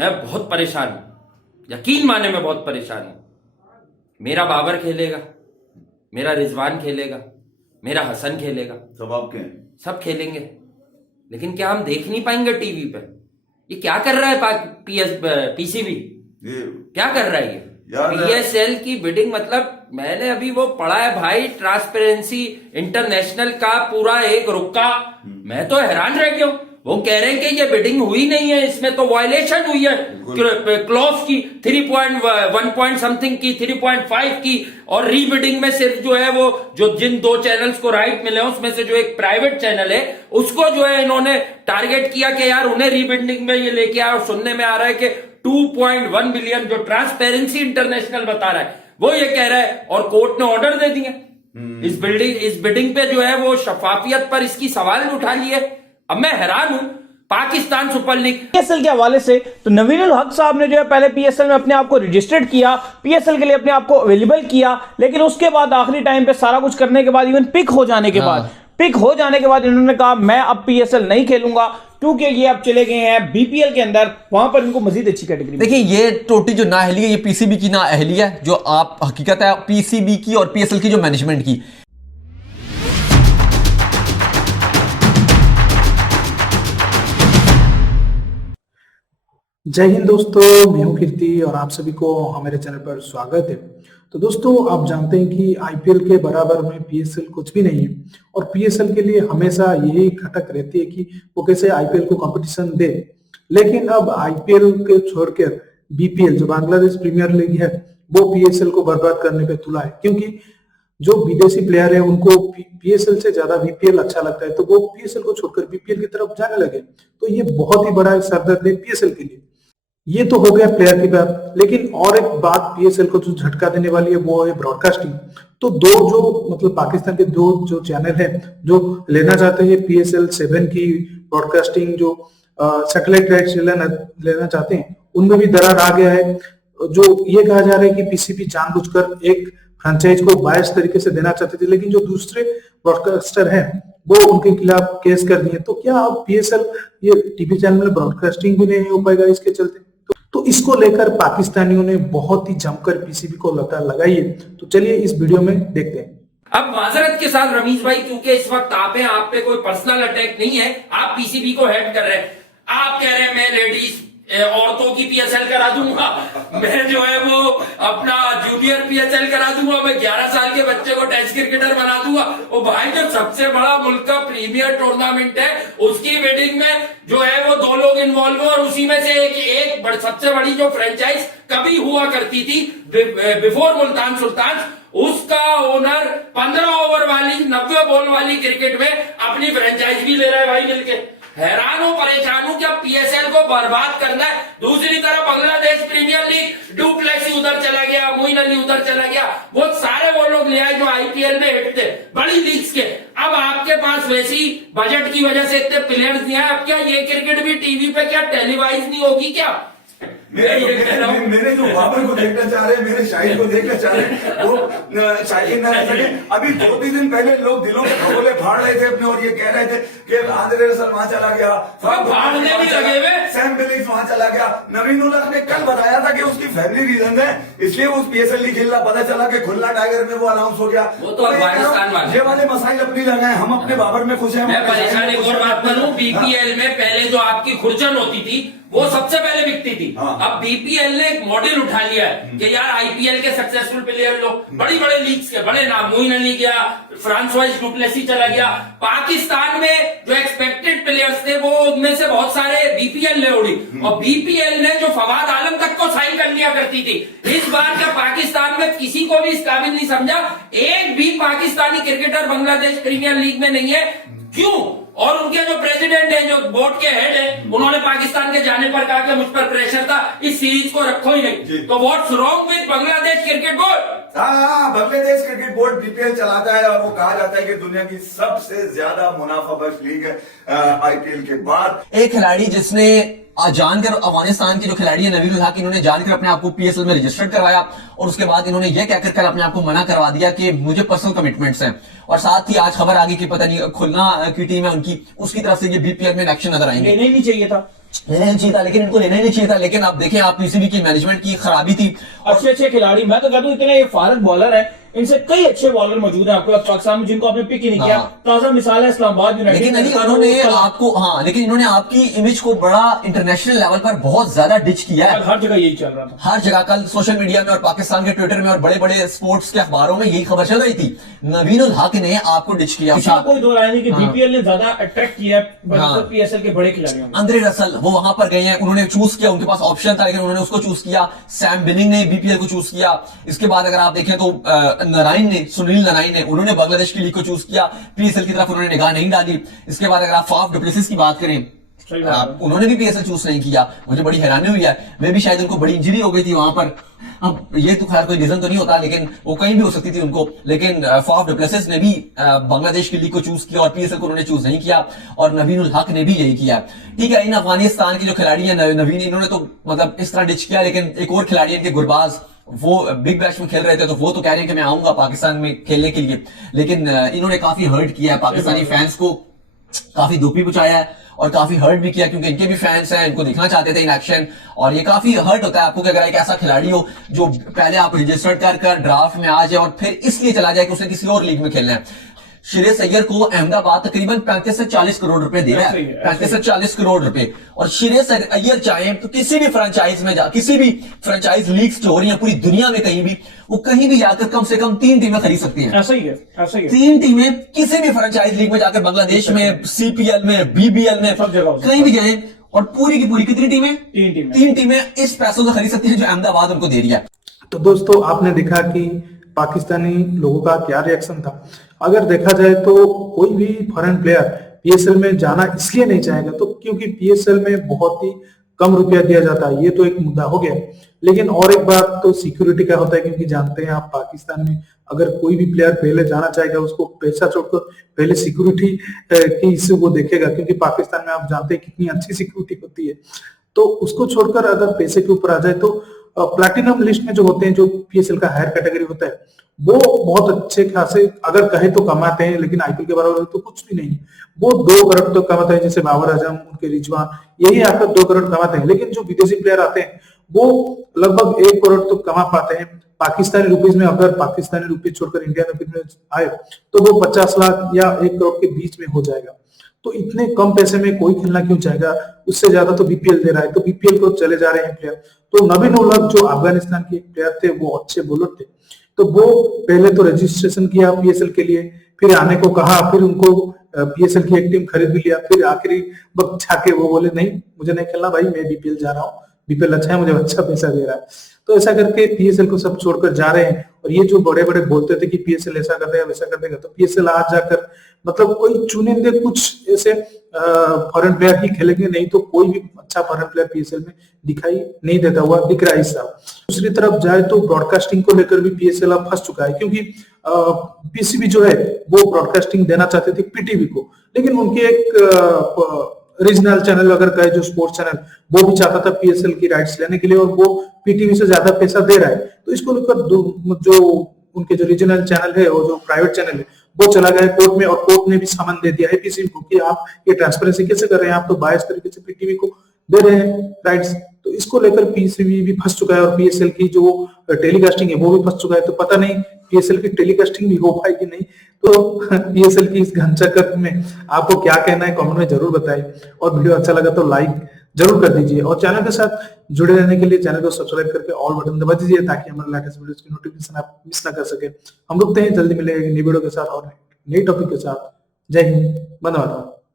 मैं बहुत परेशान हूं, यकीन माने मैं बहुत परेशान हूं। मेरा बाबर खेलेगा, मेरा रिजवान खेलेगा, मेरा हसन खेलेगा, सब आपके हैं। सब खेलेंगे, लेकिन क्या हम देख नहीं पाएंगे टीवी पे? ये क्या कर रहा है पीसीबी? ये क्या कर रहा है ये? यार पीएसएल की बिडिंग, मतलब मैंने अभी वो पढ़ा है भाई, ट्रांसपेरेंसी इंटरनेशनल का पूरा एक रुक्का, मैं तो हैरान रह गया हूं। वो कह रहे हैं कि ये बिडिंग हुई नहीं है, इसमें तो वायलेशन हुई है क्लॉज की, 3.1 पॉइंट समथिंग की, 3.5 की, और रीबिडिंग में सिर्फ जो है वो जो जिन 2 चैनल्स को राइट मिले उसमें से जो एक प्राइवेट चैनल है उसको जो है इन्होंने टारगेट किया कि यार उन्हें रीबिडिंग में ये लेके आया। और सुनने में आ रहा है कि 2.1 बिलियन जो ट्रांसपेरेंसी इंटरनेशनल बता रहा है वो ये कह रहा है, और कोर्ट ने ऑर्डर दे दिए इस बिडिंग पे जो है वो शफाफियत पर इसकी सवाल उठा लिए। अब मैं हैरान हूं, पाकिस्तान सुपर लीग पीएसएल के हवाले से तो नवीनुल हक साहब ने जो है पहले पीएसएल में अपने आप को रजिस्टर्ड किया, पीएसएल के लिए अपने आप को अवेलेबल किया, लेकिन उसके बाद आखिरी टाइम पे सारा कुछ करने के बाद, इवन पिक हो जाने के बाद इन्होंने कहा मैं अब पीएसएल नहीं खेलूंगा, क्योंकि ये अब चले गए हैं बीपीएल के अंदर, वहां पर इनको मजीद अच्छी कैटेगरी। देखिए ये टोटी जो नाअहली है ये पीसीबी की नाअहली है, जो आप हकीकत है पीसीबी की और पीएसएल की जो मैनेजमेंट की। जय हिंद दोस्तों, मैं हूं कीर्ति और आप सभी को हमारे चैनल पर स्वागत है। तो दोस्तों, आप जानते हैं कि आईपीएल के बराबर में पीएसएल कुछ भी नहीं है, और पीएसएल के लिए हमेशा यही खटक रहती है कि वो कैसे आईपीएल को कंपटीशन दे। लेकिन अब आईपीएल के छोड़कर बीपीएल जो बांग्लादेश प्रीमियर लीग है वो पीएसएल को बर्बाद करने पे तुला है, क्योंकि जो विदेशी प्लेयर है उनको पीएसएल से ज्यादा बीपीएल अच्छा लगता है, तो वो पीएसएल को छोड़कर बीपीएल की तरफ जाने लगे। तो ये बहुत ही बड़ा सरदर्द है पीएसएल के लिए। ये तो हो गया प्लेयर की बात, लेकिन और एक बात पीएसएल को जो झटका देने वाली है वो है ब्रॉडकास्टिंग। तो पाकिस्तान के दो जो चैनल है जो लेना चाहते हैं पीएसएल 7 की ब्रॉडकास्टिंग, जो सैटेलाइट राइट्स लेना चाहते हैं, उनमें भी दरार आ गया है। जो ये कहा जा रहा है कि पीसीबी जानबूझकर एक फ्रेंचाइज को बायस तरीके से देना चाहते थे, लेकिन जो दूसरे ब्रॉडकास्टर हैं वो उनके खिलाफ केस कर दिए। तो क्या अब पीएसएल ये टीवी चैनल में ब्रॉडकास्टिंग भी नहीं हो पाएगा इसके चलते? तो इसको लेकर पाकिस्तानियों ने बहुत ही जमकर पीसीबी को लता लगाई है। तो चलिए इस वीडियो में देखते हैं। अब माजरत के साथ रमीज भाई, क्योंकि इस वक्त आप पे कोई पर्सनल अटैक नहीं है, आप पीसीबी को हेड कर रहे हैं। आप कह रहे हैं मैं लेडीज औरतों की पीएसएल करा दूंगा, मैं जो है वो अपना जूनियर पीएसएल करा दूंगा, मैं 11 साल के बच्चे को टेस्ट क्रिकेटर बना दूंगा। वो भाई जो सबसे बड़ा मुल्क का प्रीमियर टूर्नामेंट है उसकी बिडिंग में जो है वो 2 लोग इन्वॉल्व हो, और उसी में से एक सबसे बड़ी जो फ्रेंचाइज कभी हुआ करती थी बिफोर मुल्तान सुल्तान, उसका ओनर 15 ओवर वाली 90 बॉल वाली क्रिकेट में अपनी फ्रेंचाइज भी ले रहा है भाई मिलके। हैरान हो, परेशान हूं, क्या पीएसएल को बर्बाद करना है? दूसरी तरफ बांग्लादेश प्रीमियर लीग, डुप्लेसी उधर चला गया, मोइन अली उधर चला गया, वो सारे वो लोग ले आए जो आईपीएल में हिट थे बड़ी लीग्स के। अब आपके पास वैसी बजट की वजह से इतने प्लेयर्स नहीं है, अब क्या ये क्रिकेट भी टीवी पे क्या टेलीवाइज नहीं होगी क्या? मेरे जो बाबर को देखना चाह रहे हैं, मेरे शाहिद को देखना चाह रहे हैं, वो शाहिद ना रह सके। अभी 2-3 दिन पहले लोग दिलों के खगोले फाड़ रहे थे अपने, और ये कह रहे थे कि आंद्रे रसल वहां चला गया, फाड़ने भी लगे हुए, सैम बिलिंग्स वहां चला गया। नवीनुल हक ने कल बताया था कि उसकी फैमिली रीजन है, इसलिए उस पीएसएल नहीं खेल रहा। पता चला कि खुलना टाइगर में वो अनाउंस हो गया। वो तो अफगानिस्तान वाले, ये वाले मसाइल अपनी लगाए, हम अपने बाबर में खुश हैं। मैं परेशान एक और बात करूं, बीपीएल में पहले जो आपकी खुर्जन होती थी वो सबसे पहले बिकती थी। अब बीपीएल ने एक मॉडल उठा लिया है कि यार आईपीएल के सक्सेसफुल प्लेयर लोग, बड़ी बड़े लीग्स के बड़े नाम, मोइन अली गया, फ्रांसवाइज डुप्लेसी चला गया। पाकिस्तान में जो एक्सपेक्टेड प्लेयर्स थे वो उनमें से बहुत सारे बीपीएल ने उड़ी, और बीपीएल ने जो फवाद आलम तक को साइन कर लिया करती थी। इस बार का पाकिस्तान में किसी को भी इस काबिल नहीं समझा, एक भी Pakistani cricketer Bangladesh premier league में नहीं है। क्यों? और उनके जो प्रेसिडेंट है, जो बोर्ड के हेड है, उन्होंने पाकिस्तान के जाने पर कहा कि मुझ पर प्रेशर था, इस सीरीज को रखो ही नहीं। तो what's wrong with Bangladesh cricket board? हाँ, बांग्लादेश क्रिकेट बोर्ड बीपीएल चलाता है, और वो कहा जाता है कि दुनिया की सबसे ज्यादा मुनाफाबख्श लीग है आईपीएल के बाद। एक खिलाड़ी जिसने जानकर अफगानिस्तान के जो खिलाड़ी है नवीनुल हक, इन्होंने जानकर अपने आप को पीएसएल में रजिस्टर्ड करवाया, और उसके बाद इन्होंने यह कहकर कल अपने आप को मना करवा दिया कि मुझे पर्सनल कमिटमेंट्स हैं। और साथ ही आज खबर आ गई कि पता नहीं खुलना की टीम है उनकी, उसकी तरफ से ये बीपीएल में एक्शन नजर आएंगे। लेना ही नहीं चाहिए था, लेना ही चाहिए था, लेकिन इनको लेना ही नहीं चाहिए था। लेकिन आप देखें, आप पीसीबी की मैनेजमेंट की खराबी थी। अच्छे अच्छे खिलाड़ी, मैं तो कहता हूँ इतने ये फारक बॉलर है, इनसे कई अच्छे बॉलर मौजूद हैं आपके पास पाकिस्तान में जिनको आपने पिक ही नहीं किया। ताजा मिसाल है इस्लामाबाद यूनाइटेड। लेकिन अली उन्होंने आपको, हाँ, लेकिन इन्होंने आपकी इमेज को बड़ा इंटरनेशनल लेवल पर बहुत ज्यादा डिच किया है। हर जगह यही चल रहा था, हर जगह कल सोशल मीडिया में और पाकिस्तान के ट्विटर में और बड़े बड़े स्पोर्ट्स के अखबारों में यही खबर चल रही थी, नवीन उल हक ने आपको डिच किया। कोई दो राय नहीं कि बीपीएल ने ज्यादा अट्रैक्ट किया है पीएसएल के बड़े खिलाड़ियों को। अंद्रे रसल वो वहां पर गए हैं, उन्होंने चूज किया, उनके पास ऑप्शन था लेकिन उन्होंने उसको चूज किया। सैम बिनिंग ने बीपीएल को चूज किया। इसके बाद अगर आप देखें तो सुनील नारायण ने उन्होंने बांग्लादेश की लीग को चूज किया, पीएसएल की तरफ उन्होंने निगाह नहीं डाली। इसके बाद अगर आप फाफ डुप्लेसिस की बात करें, उन्होंने भी पीएसएल चूज नहीं किया। मुझे बड़ी हैरानी हुई है, मैं भी शायद उनको बड़ी इंजरी हो गई थी वहां पर। अब ये तो खैर कोई रीजन तो नहीं होता, लेकिन वो कहीं भी हो सकती थी उनको। लेकिन फाफ डुप्लेसिस ने भी बांग्लादेश की लीग को चूज किया और पीएसएल को उन्होंने चूज नहीं किया, और नवीन उल हक ने भी यही किया। ठीक है, इन अफगानिस्तान के जो खिलाड़ी हैं नवीन, इन्होंने तो मतलब इस तरह डिच किया। लेकिन एक और खिलाड़ी इनके गुरबाज, वो बिग बैश में खेल रहे थे, तो वो तो कह रहे हैं कि मैं आऊंगा पाकिस्तान में खेलने के लिए। लेकिन इन्होंने काफी हर्ट किया है पाकिस्तानी फैंस को, काफी दुखी पहुंचाया है और काफी हर्ट भी किया, क्योंकि इनके भी फैंस हैं, इनको दिखना चाहते थे इन एक्शन। और ये काफी हर्ट होता है आपको कि अगर एक ऐसा खिलाड़ी हो जो पहले आप रजिस्टर्ड कर ड्राफ्ट में आ जाए और फिर इसलिए चला जाए कि उसने किसी और लीग में खेलना है। श्रेयस अय्यर को अहमदाबाद तकरीबन 35 से 40 करोड़ रुपए दे रहा है, 35 से 40 करोड़ रुपए। और श्रेयस अय्यर चाहे तो किसी भी फ्रेंचाइज में किसी भी फ्रेंचाइज लीग्स जो हो रही है पूरी दुनिया में, कहीं भी वो कहीं भी जाकर कम से कम 3 टीमें खरीद सकती हैं। ऐसा ही है, ऐसा ही है। 3 टीमें किसी भी फ्रेंचाइज लीग में जाकर, बांग्लादेश में, सीपीएल में, बीबीएल में, सब जगह कहीं भी जाए, और पूरी की पूरी कितनी टीमें? 3 टीमें इस पैसों से खरीद सकती है जो अहमदाबाद उनको दे रही है। तो दोस्तों, आपने देखा कि पाकिस्तानी लोगों का क्या रिएक्शन था। अगर देखा जाए तो कोई भी फॉरेन प्लेयर पीएसएल में जाना इसलिए नहीं चाहेगा तो क्योंकि पीएसएल में बहुत ही कम रुपया दिया जाता है, ये तो एक मुद्दा हो गया। लेकिन और एक बात तो सिक्योरिटी का होता है, क्योंकि जानते हैं आप पाकिस्तान में अगर कोई भी प्लेयर पहले जाना चाहेगा उसको पैसा छोड़कर पहले सिक्योरिटी की इश्यू को देखेगा, क्योंकि पाकिस्तान में आप जानते हैं कितनी अच्छी सिक्योरिटी होती है। तो उसको छोड़कर अगर पैसे के ऊपर आ जाए तो प्लैटिनम लिस्ट में जो होते हैं, जो पीएसएल का हायर कैटेगरी होता है, वो बहुत अच्छे खासे अगर कहे तो कमाते हैं, लेकिन आईपीएल के बराबर तो कुछ भी नहीं। वो 2 करोड़ तो कमाते हैं, जैसे बाबर आजम, उनके रिजवान, यही आकर 2 करोड़ कमाते हैं। लेकिन जो विदेशी प्लेयर आते हैं वो लगभग 1 करोड़ तो कमा पाते हैं पाकिस्तानी रुपीज में। अगर पाकिस्तानी रुपीज छोड़कर इंडियन रुपीज में आए तो वो 50 लाख या 1 करोड़ के बीच में हो जाएगा। तो इतने कम पैसे में कोई खेलना क्यों चाहेगा? उससे ज्यादा तो बीपीएल दे रहा है, तो बीपीएल को चले जा रहे हैं प्लेयर। तो नवीन उल हक जो अफगानिस्तान के प्लेयर थे, वो अच्छे बॉलर थे, तो वो पहले तो रजिस्ट्रेशन किया पीएसएल के लिए, फिर आने को कहा, फिर उनको पीएसएल की एक टीम खरीद भी लिया। फिर आखिरी वक्त जाके वो बोले नहीं, मुझे नहीं खेलना भाई, मैं बीपीएल जा रहा हूँ, बीपीएल अच्छा है, मुझे अच्छा पैसा दे रहा है। तो ऐसा करके पीएसएल को सब छोड़कर जा रहे हैं। और ये जो बड़े बड़े बोलते थे कि पीएसएल ऐसा कर देगा वैसा कर देगा, तो पीएसएल आज जाकर मतलब कोई चुनिंदे कुछ ऐसे फॉरेन प्लेयर ही खेलेंगे, नहीं तो कोई भी अच्छा फॉरेन प्लेयर पीएसएल में दिखाई नहीं देता हुआ दिख रहा है इस साल। दूसरी तरफ जाए तो ब्रॉडकास्टिंग को लेकर भी पीएसएल अब फंस चुका है, क्योंकि पीसीबी जो है वो ब्रॉडकास्टिंग देना चाहते थे पीटीवी को, लेकिन उनके एक रीजनल चैनल अगर कहे जो स्पोर्ट्स चैनल, वो भी चाहता था पीएसएल की राइट्स लेने के लिए, और वो पीटीवी से ज्यादा पैसा दे रहा है। तो इसको लेकर जो उनके जो रीजनल चैनल है और जो प्राइवेट चैनल है वो चला गया कोर्ट में, और कोर्ट ने भी सामान दे दिया है पीसीबी को कि आप ये ट्रांसपेरेंसी कैसे कर रहे हैं, आप तो बायस तरीके से पीटीवी को दे रहे हैं राइट्स। तो इसको लेकर पीसीबी भी फंस चुका है, और पीएसएल की जो टेलीकास्टिंग है वो भी फंस चुका है। तो पता नहीं पीएसएल की टेलीकास्टिंग भी हो पाएगी नहीं। तो पीएसएल की इस घंटाचक्र में आपको क्या कहना है, कमेंट में जरूर बताइए। और वीडियो अच्छा लगा तो लाइक जरूर कर दीजिए, और चैनल के साथ जुड़े रहने के लिए चैनल को सब्सक्राइब करके ऑल बटन दबा दीजिए, ताकि हमारे लेटेस्ट वीडियोस की नोटिफिकेशन आप मिस ना कर सके। हम रुकते हैं, जल्दी मिलेंगे नई वीडियो के साथ और नई टॉपिक के साथ। जय हिंद, वंदे मातरम।